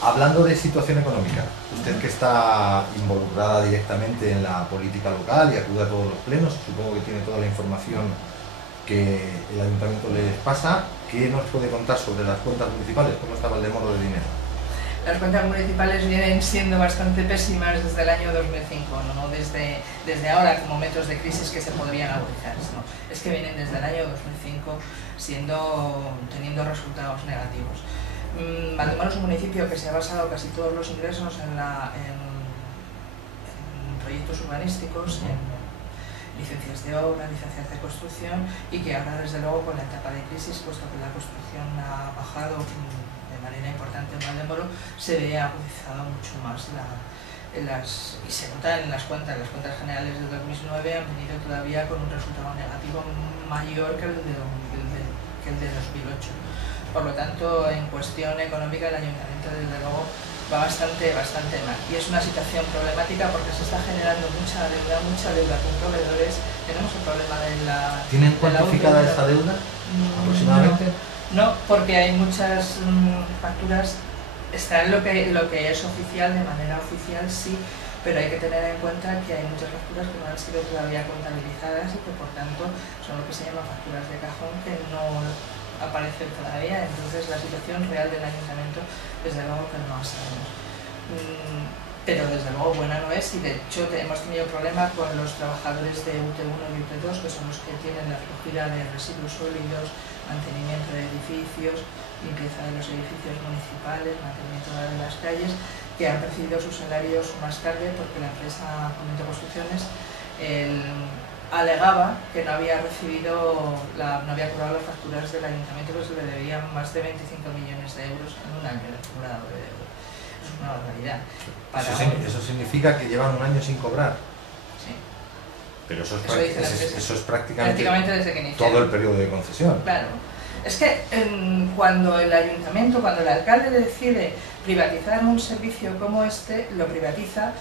Hablando de situación económica, usted que está involucrada directamente en la política local y acude a todos los plenos, supongo que tiene toda la información que el ayuntamiento les pasa. ¿Qué nos puede contar sobre las cuentas municipales? ¿Cómo está Valdemoro de dinero? Las cuentas municipales vienen siendo bastante pésimas desde el año 2005, no desde ahora como momentos de crisis que se podrían agudizar, ¿no? Es que vienen desde el año 2005 teniendo resultados negativos. Valdemoro es un municipio que se ha basado casi todos los ingresos en proyectos urbanísticos, en licencias de obra, licencias de construcción, y que ahora desde luego con la etapa de crisis, puesto que la construcción ha bajado de manera importante en Valdemoro, se ve agudizado mucho más y se nota en las cuentas generales de 2009 han venido todavía con un resultado negativo mayor que el de 2008. Por lo tanto, en cuestión económica el ayuntamiento desde luego va bastante mal, y es una situación problemática porque se está generando mucha deuda con proveedores. Tenemos el problema de la... ¿Tienen cuantificada esa deuda aproximadamente? No, porque hay muchas facturas. Está lo que es oficial, de manera oficial sí, pero hay que tener en cuenta que hay muchas facturas que no han sido todavía contabilizadas y que por tanto son lo que se llaman facturas de cajón, que no aparecen todavía. Entonces la situación real del ayuntamiento desde luego que no la sabemos, pero desde luego buena no es, y de hecho hemos tenido problemas con los trabajadores de UT1 y UT2, que son los que tienen la recogida de residuos sólidos, mantenimiento de edificios, limpieza de los edificios municipales, mantenimiento de las calles, que han recibido sus salarios más tarde porque la empresa Fomento Construcciones alegaba que no había cobrado las facturas del ayuntamiento, que se le debían más de 25 millones de euros en un año de acumulado de deuda. Es una barbaridad. Eso significa que llevan un año sin cobrar. Sí. Pero eso es prácticamente desde que inició todo el periodo de concesión. Claro. Es que cuando el ayuntamiento, cuando el alcalde decide privatizar un servicio como este, lo privatiza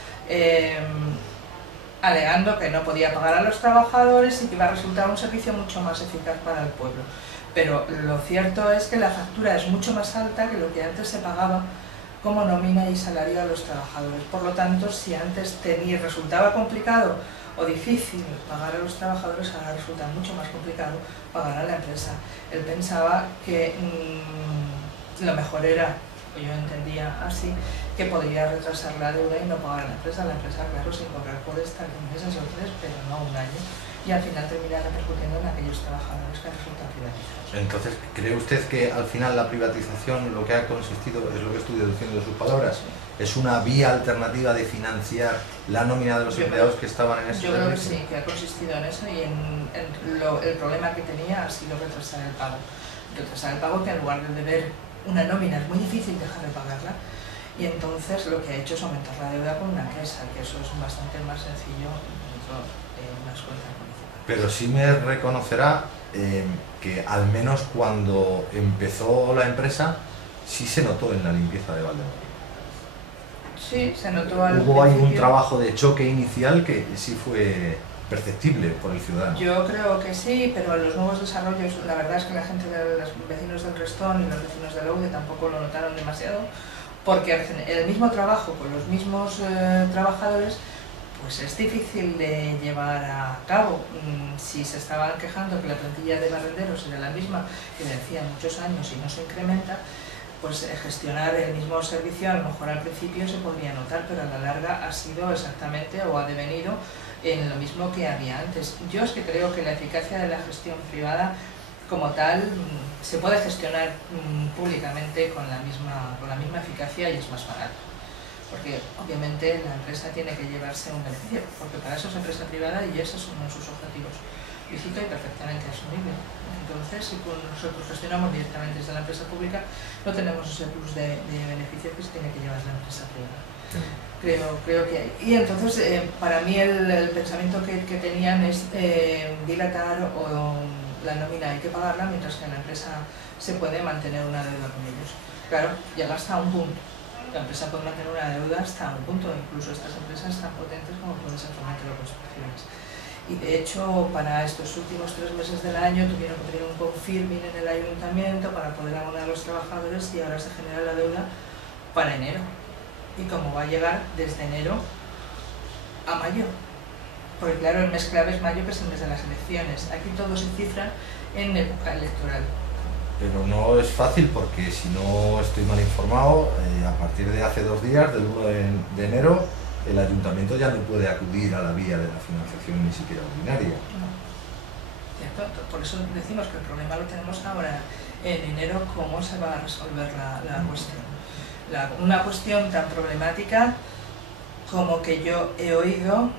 alegando que no podía pagar a los trabajadores y que iba a resultar un servicio mucho más eficaz para el pueblo. Pero lo cierto es que la factura es mucho más alta que lo que antes se pagaba como nómina y salario a los trabajadores. Por lo tanto, si antes resultaba complicado o difícil pagar a los trabajadores, ahora resulta mucho más complicado pagar a la empresa. Él pensaba que lo mejor era, o yo entendía así, que podría retrasar la deuda y no pagar a la empresa, claro, sin cobrar puede estar meses o 3, pero no un año, y al final termina repercutiendo en aquellos trabajadores que resultan privatizados. Entonces, ¿cree usted que al final la privatización lo que ha consistido, es lo que estoy deduciendo de sus palabras, es una vía alternativa de financiar la nómina de los empleados que estaban en ese servicio? Yo creo que sí, que ha consistido en eso, y el problema que tenía ha sido retrasar el pago. Retrasar el pago, que en lugar de deber una nómina es muy difícil dejar de pagarla, y entonces lo que ha hecho es aumentar la deuda con una empresa, que eso es bastante más sencillo dentro de unas cuentas municipales. Pero sí me reconocerá que al menos cuando empezó la empresa sí se notó en la limpieza de Valdemoro. Sí, se notó al Hubo ahí un principio. trabajo de choque inicial que sí fue perceptible por el ciudadano. Yo creo que sí, pero los nuevos desarrollos, la verdad es que la gente de los vecinos del Restón y los vecinos de Laude tampoco lo notaron demasiado, porque el mismo trabajo con los mismos trabajadores pues es difícil de llevar a cabo. Si se estaban quejando que la plantilla de barrenderos era la misma que de hacía muchos años y no se incrementa, pues gestionar el mismo servicio a lo mejor al principio se podría notar, pero a la larga ha sido exactamente o ha devenido en lo mismo que había antes. Yo es que creo que la eficacia de la gestión privada como tal se puede gestionar públicamente con la misma eficacia, y es más barato, porque obviamente la empresa tiene que llevarse un beneficio, porque para eso es empresa privada y esos son sus objetivos, lícito y perfectamente asumible. Entonces, si nosotros gestionamos directamente desde la empresa pública, no tenemos ese plus de beneficio que se tiene que llevar la empresa privada. Sí. Creo que hay. Y entonces, para mí el pensamiento que tenían es dilatar la nómina hay que pagarla, mientras que en la empresa se puede mantener una deuda con ellos. Claro, llega hasta un punto. La empresa puede mantener una deuda hasta un punto, incluso estas empresas tan potentes como puede ser Fomento Construcciones. Y de hecho, para estos últimos 3 meses del año tuvieron que pedir un confirming en el ayuntamiento para poder abonar a los trabajadores, y ahora se genera la deuda para enero. Y como va a llegar desde enero a mayo. Porque claro, el mes clave es mayo, que es el mes de las elecciones. Aquí todo se cifra en época electoral. Pero no es fácil porque, si no estoy mal informado, a partir de hace 2 días, del 1 de enero, el ayuntamiento ya no puede acudir a la vía de la financiación ni siquiera ordinaria. No. ¿Cierto? Por eso decimos que el problema lo tenemos ahora en enero, cómo se va a resolver la cuestión. Una cuestión tan problemática como que yo he oído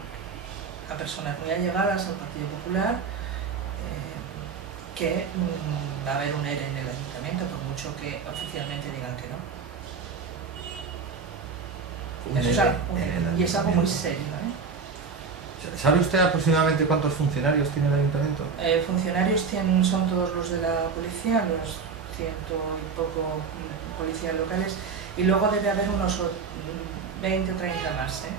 a personas muy allegadas al Partido Popular que va a haber un ERE en el ayuntamiento, por mucho que oficialmente digan que no. Y es algo muy serio, ¿eh? ¿Sabe usted aproximadamente cuántos funcionarios tiene el ayuntamiento? Funcionarios son todos los de la policía, los 100 y poco policías locales, y luego debe haber unos 20 o 30 más, ¿eh?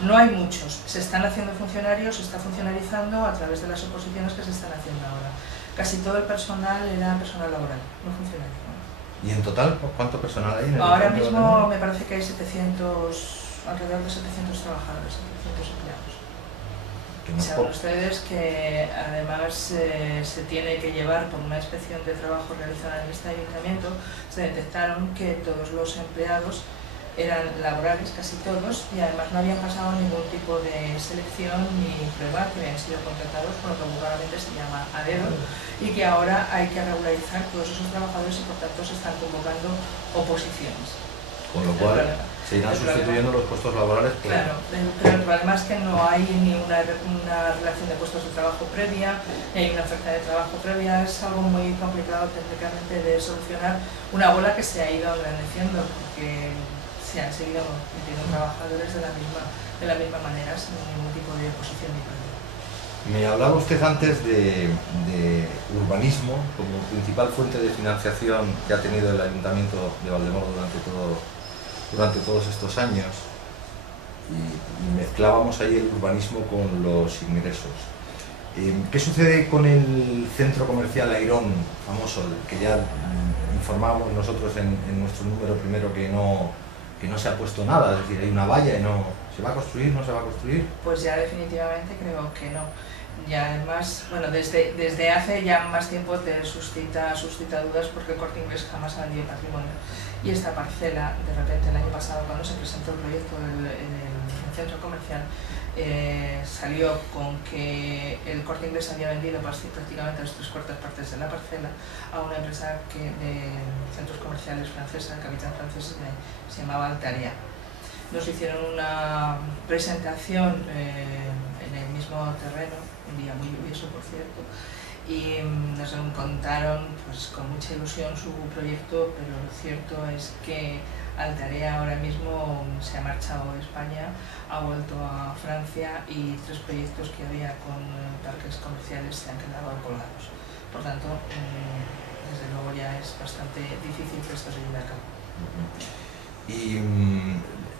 No hay muchos, se están haciendo funcionarios, se está funcionarizando a través de las oposiciones que se están haciendo ahora. Casi todo el personal era personal laboral, no funcionario, ¿no? ¿Y en total cuánto personal hay en el Ahora mismo me parece que hay 700, alrededor de 700 trabajadores, 700 empleados. Saben ustedes que además se tiene que llevar por una inspección de trabajo realizada en este ayuntamiento. Se detectaron que todos los empleados eran laborales, casi todos, y además no habían pasado ningún tipo de selección ni prueba, que habían sido contratados con lo que vulgarmente se llama a dedo, y que ahora hay que regularizar todos esos trabajadores y por tanto se están convocando oposiciones. Con lo cual se irán sustituyendo los puestos laborales. Claro, pero el problema es que no hay ni una relación de puestos de trabajo previa, ni hay una oferta de trabajo previa. Es algo muy complicado técnicamente de solucionar, una bola que se ha ido engrandeciendo porque se han seguido metiendo trabajadores de la misma manera, sin ningún tipo de oposición ni problema. Me hablaba usted antes de urbanismo como principal fuente de financiación que ha tenido el Ayuntamiento de Valdemoro durante todos estos años, y mezclábamos ahí el urbanismo con los ingresos. ¿Qué sucede con el centro comercial Airón, famoso, que ya informábamos nosotros en nuestro número primero que no se ha puesto nada? Es decir, hay una valla y no se va a construir, no se va a construir. Pues ya definitivamente creo que no. Y además, bueno, desde hace ya más tiempo te suscita dudas porque el Corte Inglés jamás ha vendido patrimonio. Y esta parcela, de repente el año pasado, cuando se presentó el proyecto del centro comercial, salió con que el Corte Inglés había vendido prácticamente las 3/4 partes de la parcela a una empresa de centros comerciales francesa, el capitán francés se llamaba Altaria. Nos hicieron una presentación en el mismo terreno, un día muy lluvioso por cierto, y nos contaron pues, con mucha ilusión su proyecto, pero lo cierto es que Altarea ahora mismo se ha marchado de España, ha vuelto a Francia y 3 proyectos que había con parques comerciales se han quedado colgados. Por tanto, desde luego ya es bastante difícil que esto se lleve a cabo. Y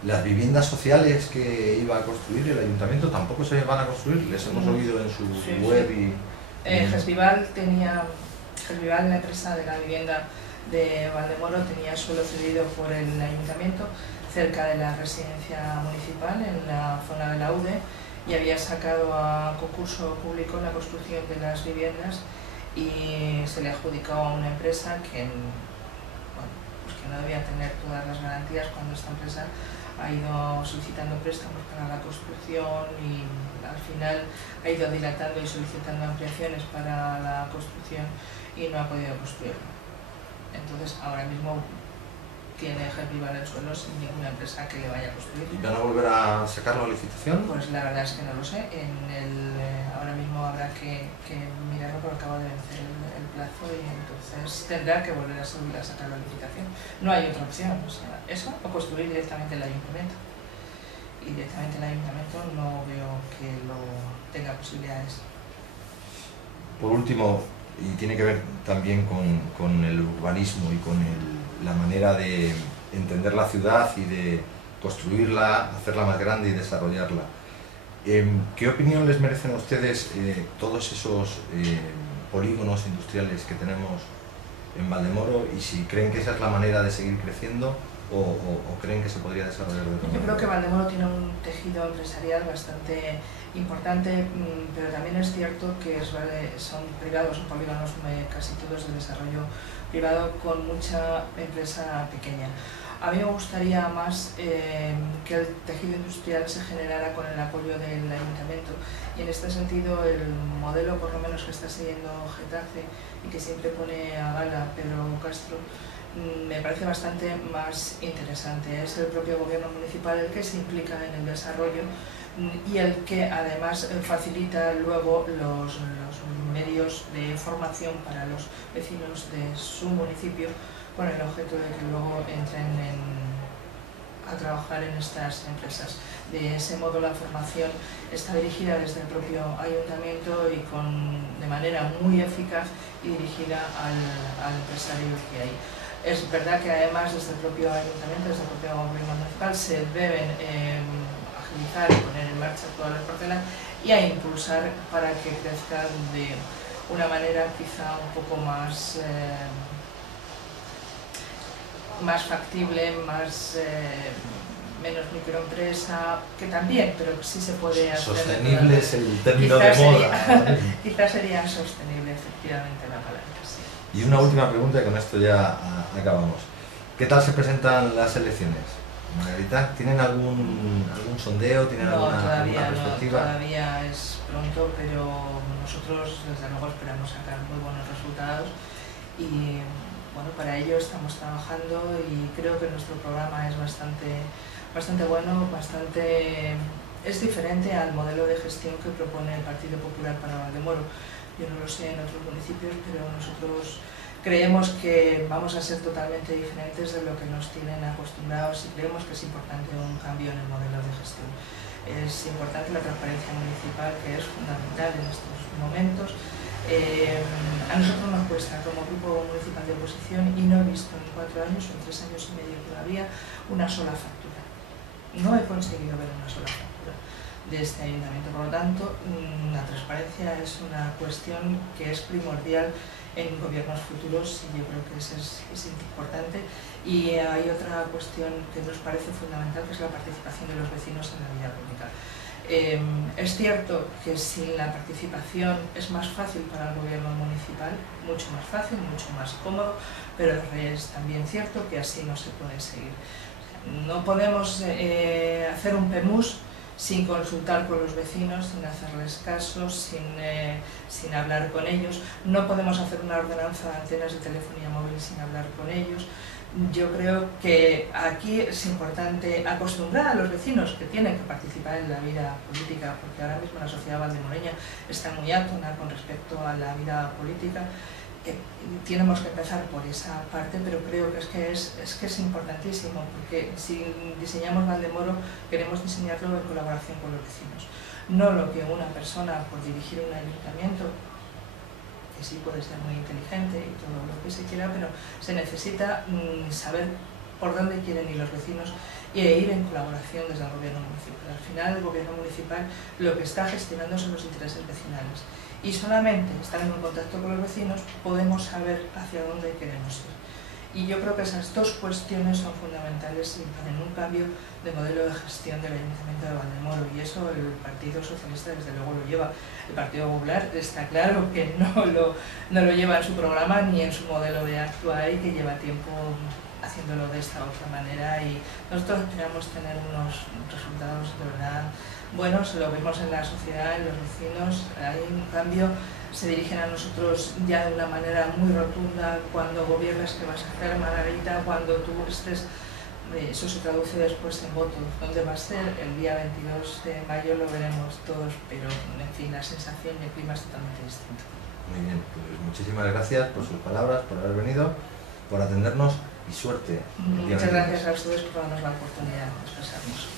las viviendas sociales que iba a construir el ayuntamiento tampoco se van a construir, les hemos oído en su web. Sí. Gesvival, la empresa de la vivienda de Valdemoro, tenía suelo cedido por el ayuntamiento cerca de la residencia municipal en la zona de la UDE y había sacado a concurso público la construcción de las viviendas y se le adjudicó a una empresa que no debía tener todas las garantías cuando esta empresa ha ido solicitando préstamos para la construcción y al final ha ido dilatando y solicitando ampliaciones para la construcción y no ha podido construirlo. Entonces ahora mismo tiene Gesvival el suelo sin ninguna empresa que le vaya a construir. ¿Y van a volver a sacarlo a licitación? Pues la verdad es que no lo sé. Ahora mismo habrá que mirarlo porque acaba de vencer el plazo y entonces tendrá que volver a sacar la licitación. No hay otra opción, o sea, eso o construir directamente el ayuntamiento. Y directamente el ayuntamiento no veo que lo tenga posibilidades. Por último, y tiene que ver también con el urbanismo y con la manera de entender la ciudad y de construirla, hacerla más grande y desarrollarla. ¿Qué opinión les merecen a ustedes todos esos polígonos industriales que tenemos en Valdemoro y si creen que esa es la manera de seguir creciendo o creen que se podría desarrollar de otra manera? Yo creo que Valdemoro tiene un tejido empresarial bastante importante, pero también es cierto que son privados, son polígonos casi todos de desarrollo privado con mucha empresa pequeña. A mí me gustaría más que el tejido industrial se generara con el apoyo del ayuntamiento, y en este sentido el modelo, por lo menos que está siguiendo Getafe y que siempre pone a gala Pedro Castro, me parece bastante más interesante. Es el propio gobierno municipal el que se implica en el desarrollo y el que además facilita luego los medios de formación para los vecinos de su municipio, con el objeto de que luego entren a trabajar en estas empresas. De ese modo la formación está dirigida desde el propio ayuntamiento y de manera muy eficaz y dirigida al empresario que hay. Es verdad que además desde el propio ayuntamiento, desde el propio gobierno municipal, se deben agilizar y poner en marcha todas las parcelas y a impulsar para que crezcan de una manera quizá un poco más factible, menos microempresa, que también, pero sí se puede hacer. Sostenible es el término de moda. Quizás sería sostenible, efectivamente, la palabra. Sí. Y una última pregunta, y con esto ya acabamos. ¿Qué tal se presentan las elecciones, Margarita? ¿Tienen algún sondeo? ¿Tienen alguna perspectiva? No, todavía es pronto, pero nosotros desde luego esperamos sacar muy buenos resultados y bueno, para ello estamos trabajando y creo que nuestro programa es bastante bueno, es diferente al modelo de gestión que propone el Partido Popular para Valdemoro. Yo no lo sé en otros municipios, pero nosotros creemos que vamos a ser totalmente diferentes de lo que nos tienen acostumbrados y creemos que es importante un cambio en el modelo de gestión. Es importante la transparencia municipal, que es fundamental en estos momentos. A nosotros nos cuesta, como grupo municipal de oposición, y no he visto en 4 años o en 3 años y medio todavía una sola factura. No he conseguido ver una sola factura de este ayuntamiento. Por lo tanto, la transparencia es una cuestión que es primordial en gobiernos futuros y yo creo que eso es importante. Y hay otra cuestión que nos parece fundamental, que es la participación de los vecinos en la vida pública. Es cierto que sin la participación es más fácil para el gobierno municipal, mucho más fácil, mucho más cómodo, pero es también cierto que así no se puede seguir. No podemos hacer un PEMUS sin consultar con los vecinos, sin hacerles caso, sin hablar con ellos. No podemos hacer una ordenanza de antenas de telefonía móvil sin hablar con ellos. Yo creo que aquí es importante acostumbrar a los vecinos que tienen que participar en la vida política, porque ahora mismo la sociedad valdemoreña está muy átona con respecto a la vida política. Tenemos que empezar por esa parte, pero creo que es importantísimo, porque si diseñamos Valdemoro queremos diseñarlo en colaboración con los vecinos. No lo que una persona por dirigir un ayuntamiento, que sí puede ser muy inteligente y todo lo que se quiera, pero se necesita saber por dónde quieren ir los vecinos y ir en colaboración desde el gobierno municipal. Al final el gobierno municipal lo que está gestionando son los intereses vecinales y solamente estando en contacto con los vecinos podemos saber hacia dónde queremos ir. Y yo creo que esas dos cuestiones son fundamentales en un cambio de modelo de gestión del Ayuntamiento de Valdemoro, y eso el Partido Socialista desde luego lo lleva. El Partido Popular está claro que no lo lleva en su programa ni en su modelo de actuar y que lleva tiempo haciéndolo de esta otra manera, y nosotros esperamos tener unos resultados de verdad buenos. Lo vemos en la sociedad, en los vecinos, hay un cambio. Se dirigen a nosotros ya de una manera muy rotunda: cuando gobiernas, ¿qué vas a hacer, Margarita? Cuando tú estés, eso se traduce después en votos. ¿Dónde va a ser? El día 22 de mayo lo veremos todos, pero en fin, la sensación y el clima es totalmente distinto. Muy bien, pues muchísimas gracias por sus palabras, por haber venido, por atendernos y suerte. Muchas gracias a ustedes por darnos la oportunidad de expresarnos.